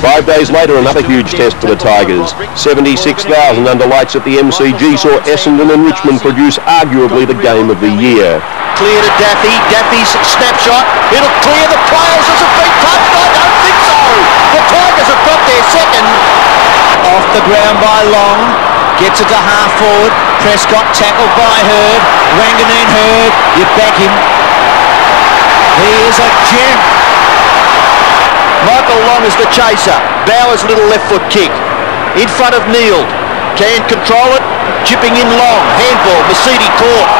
5 days later, another huge test for the Tigers. 76,000 under lights at the MCG saw Essendon and Richmond produce arguably the game of the year. Clear to Daffy. Daffy's snapshot. It'll clear the players. Has it been touched? I don't think so. The Tigers have got their second. Off the ground by Long. Gets it to half forward. Prescott tackled by Hurd. Wanganeen Hurd. You back him. He is a gem. Michael Long is the chaser. Bauer's little left foot kick. In front of Neal. Can control it. Chipping in Long. Handball. Mercedes caught.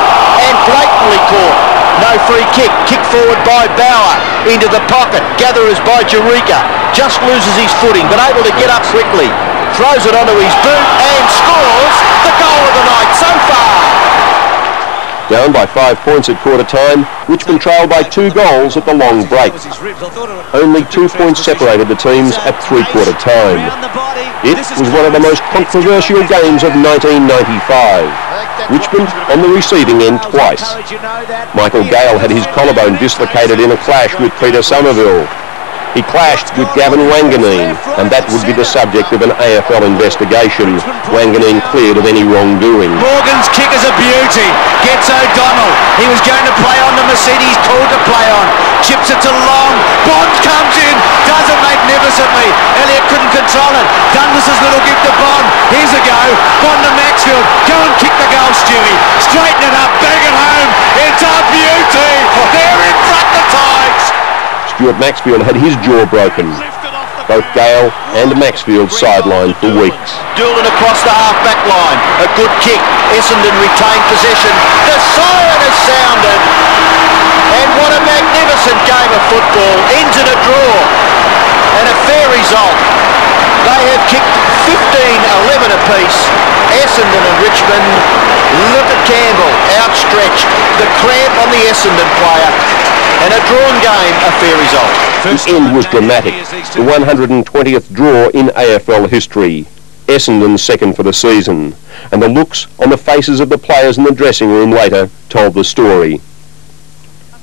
And blatantly caught. No free kick. Kick forward by Bauer. Into the pocket. Gatherers by Jerica. Just loses his footing, but able to get up quickly. Throws it onto his boot and scores the goal of the night so far. Down by 5 points at quarter time, Richmond trailed by 2 goals at the long break. Only 2 points separated the teams at three-quarter time. It was one of the most controversial games of 1995. Richmond on the receiving end twice. Michael Gale had his collarbone dislocated in a clash with Peter Somerville. He clashed with Gavin Wanganeen, and that would be the subject of an AFL investigation. Wanganeen cleared of any wrongdoing. Morgan's kick is a beauty. Gets O'Donnell. He was going to play on the Mercedes, called to play on. Chips it to Long. Bond comes in. Does it magnificently. Elliott couldn't control it. Douglas's little gift to Bond. Here's a go. Bond to Maxfield. Go and kick the goal, Stewie. Straighten it up. Bang it home. It's a beauty. They're in front, the Tigers. Stuart Maxfield had his jaw broken. Both Gale and Maxfield sidelined for weeks. Doolan across the half-back line. A good kick. Essendon retained possession. The siren has sounded. And what a magnificent game of football. Ends in a draw. And a fair result. They have kicked 15-11 apiece. Essendon and Richmond. Look at Campbell. Outstretched. The cramp on the Essendon player. And a drawn game, a fair result. The end was dramatic. The 120th draw in AFL history. Essendon second for the season. And the looks on the faces of the players in the dressing room later told the story.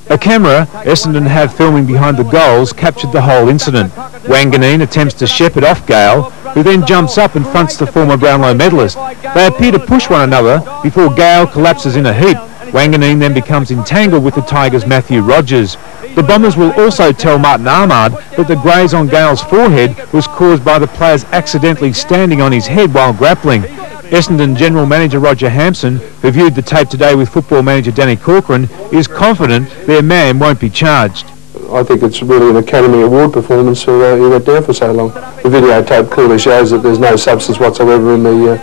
A camera Essendon had filming behind the goals captured the whole incident. Wanganeen attempts to shepherd off Gale, who then jumps up and fronts the former Brownlow medalist. They appear to push one another before Gale collapses in a heap. Wanganeen then becomes entangled with the Tigers' Matthew Rogers. The Bombers will also tell Martin Ahmad that the graze on Gale's forehead was caused by the players accidentally standing on his head while grappling. Essendon General Manager Roger Hampson, who viewed the tape today with football manager Danny Corcoran, is confident their man won't be charged. I think it's really an Academy Award performance for he went down for so long. The videotape clearly shows that there's no substance whatsoever in the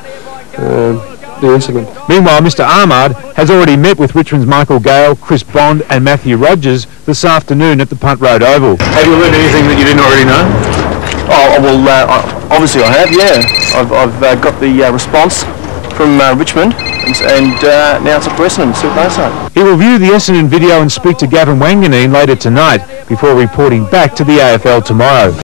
incident. Meanwhile, Mr Ahmad has already met with Richmond's Michael Gale, Chris Bond and Matthew Rogers this afternoon at the Punt Road Oval. Have you learned anything that you didn't already know? Oh, well, obviously I have, yeah. I've got the response from Richmond, and now it's up to Essendon. See what they say. He will view the Essendon video and speak to Gavin Wanganeen later tonight before reporting back to the AFL tomorrow.